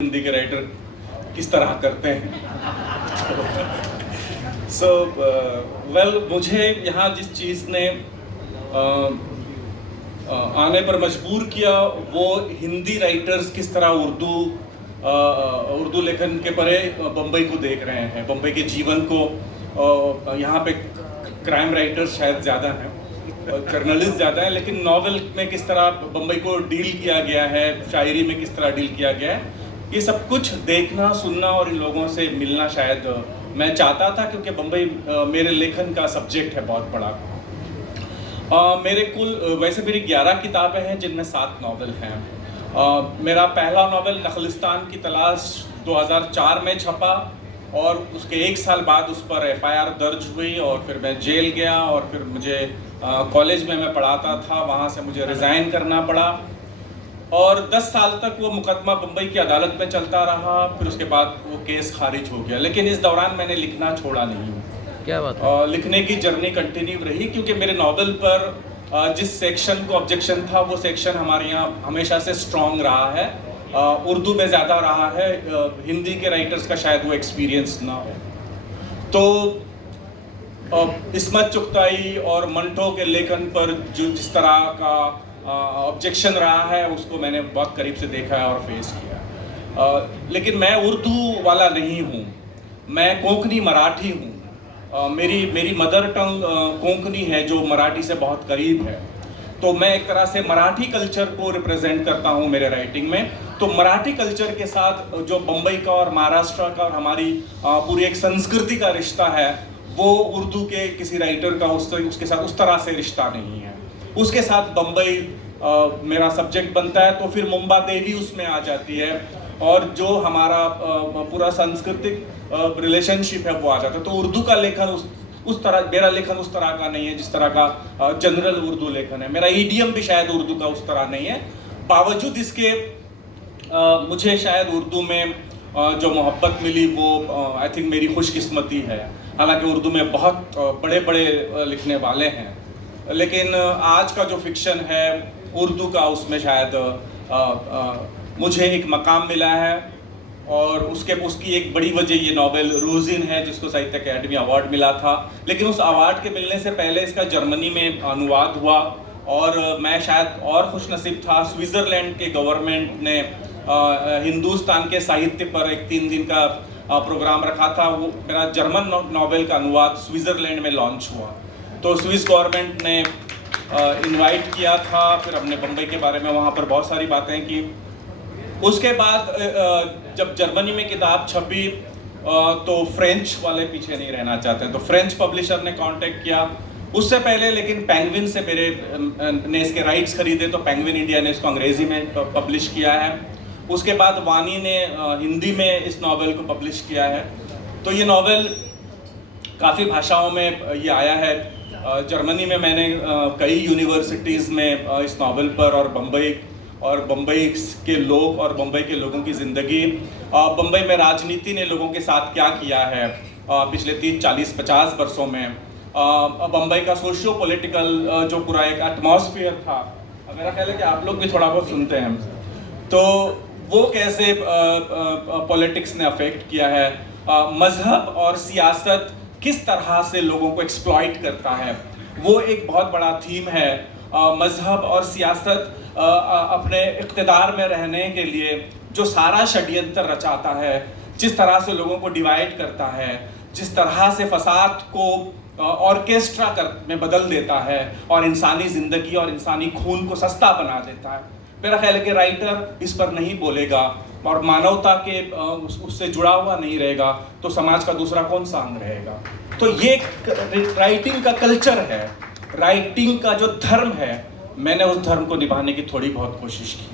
हिंदी के राइटर किस तरह करते हैं। मुझे यहाँ जिस चीज़ ने आने पर मजबूर किया वो हिंदी राइटर्स किस तरह उर्दू लेखन के परे बम्बई को देख रहे हैं, बम्बई के जीवन को। यहाँ पे क्राइम राइटर्स शायद ज़्यादा हैं, जर्नलिस्ट ज़्यादा हैं, लेकिन नॉवेल में किस तरह बम्बई को डील किया गया है, शायरी में किस तरह डील किया गया है, ये सब कुछ देखना, सुनना और इन लोगों से मिलना शायद मैं चाहता था, क्योंकि बम्बई मेरे लेखन का सब्जेक्ट है बहुत बड़ा। मेरे कुल वैसे मेरी 11 किताबें हैं, जिनमें 7 नावल हैं। मेरा पहला नावल नखलिस्तान की तलाश 2004 में छपा और उसके 1 साल बाद उस पर FIR दर्ज हुई और फिर मैं जेल गया और फिर मुझे कॉलेज में मैं पढ़ाता था, वहाँ से मुझे रिज़ाइन करना पड़ा और 10 साल तक वो मुकदमा बम्बई की अदालत में चलता रहा। फिर उसके बाद वो केस खारिज हो गया, लेकिन इस दौरान मैंने लिखना छोड़ा नहीं हूँ। क्या बात है? लिखने की जर्नी कंटिन्यू रही, क्योंकि मेरे नावल पर जिस सेक्शन को ऑब्जेक्शन था वो सेक्शन हमारे यहाँ हमेशा से स्ट्रॉन्ग रहा है, उर्दू में ज़्यादा रहा है, हिंदी के राइटर्स का शायद वो एक्सपीरियंस ना हो। तो इस्मत चुगताई और मंटो के लेखन पर जो जिस तरह का ऑब्जेक्शन रहा है उसको मैंने बहुत करीब से देखा है और फेस किया। लेकिन मैं उर्दू वाला नहीं हूँ, मैं कोंकणी मराठी हूँ। मेरी मदर टंग कोंकणी है, जो मराठी से बहुत करीब है। तो मैं एक तरह से मराठी कल्चर को रिप्रेजेंट करता हूँ मेरे राइटिंग में। तो मराठी कल्चर के साथ जो बम्बई का और महाराष्ट्र का और हमारी पूरी एक संस्कृति का रिश्ता है, वो उर्दू के किसी राइटर का उसके साथ उस तरह से रिश्ता नहीं है। उसके साथ बम्बई मेरा सब्जेक्ट बनता है, तो फिर मुंबा देवी उसमें आ जाती है और जो हमारा पूरा सांस्कृतिक रिलेशनशिप है वो आ जाता है। तो उर्दू का लेखन उस तरह, मेरा लेखन उस तरह का नहीं है जिस तरह का जनरल उर्दू लेखन है। मेरा ईडियम भी शायद उर्दू का उस तरह नहीं है। बावजूद इसके मुझे शायद उर्दू में जो मोहब्बत मिली वो आई थिंक मेरी खुशकिस्मती है। हालांकि उर्दू में बहुत बड़े बड़े लिखने वाले हैं, लेकिन आज का जो फिक्शन है उर्दू का, उसमें शायद मुझे एक मकाम मिला है। और उसकी एक बड़ी वजह ये नावल रूजिन है, जिसको साहित्य अकेडमी अवार्ड मिला था। लेकिन उस अवार्ड के मिलने से पहले इसका जर्मनी में अनुवाद हुआ और मैं शायद और खुशनसीब था। स्विट्ज़रलैंड के गवर्नमेंट ने हिंदुस्तान के साहित्य पर एक 3 दिन का प्रोग्राम रखा था। वो मेरा जर्मन नावल का अनुवाद स्विट्ज़रलैंड में लॉन्च हुआ, तो स्विस गवर्नमेंट ने इनवाइट किया था। फिर हमने बम्बई के बारे में वहाँ पर बहुत सारी बातें की। उसके बाद जब जर्मनी में किताब छपी तो फ्रेंच वाले पीछे नहीं रहना चाहते, तो फ्रेंच पब्लिशर ने कांटेक्ट किया। उससे पहले लेकिन पेंगुइन से ने इसके राइट्स खरीदे, तो पेंगुइन इंडिया ने इसको अंग्रेजी में पब्लिश किया है। उसके बाद वानी ने हिंदी में इस नावल को पब्लिश किया है। तो ये नावल काफ़ी भाषाओं में ये आया है। जर्मनी में मैंने कई यूनिवर्सिटीज़ में इस नावल पर और बम्बई के लोग और बम्बई के लोगों की ज़िंदगी, बम्बई में राजनीति ने लोगों के साथ क्या किया है पिछले 30, 40, 50 वर्षों में, बम्बई का सोशियो पॉलिटिकल जो पूरा एक एटमॉस्फेयर था, मेरा ख्याल है कि आप लोग भी थोड़ा बहुत सुनते हैं, तो वो कैसे पॉलिटिक्स ने अफेक्ट किया है, मज़हब और सियासत किस तरह से लोगों को एक्सप्लॉइट करता है, वो एक बहुत बड़ा थीम है। मज़हब और सियासत अपने इक़्तिदार में रहने के लिए जो सारा षड्यंत्र रचाता है, जिस तरह से लोगों को डिवाइड करता है, जिस तरह से फसाद को ऑर्केस्ट्रा में बदल देता है और इंसानी ज़िंदगी और इंसानी खून को सस्ता बना देता है। मेरा ख्याल है कि राइटर इस पर नहीं बोलेगा और मानवता के उससे जुड़ा हुआ नहीं रहेगा, तो समाज का दूसरा कौन सा अंग रहेगा। तो ये राइटिंग का कल्चर है, राइटिंग का जो धर्म है, मैंने उस धर्म को निभाने की थोड़ी बहुत कोशिश की।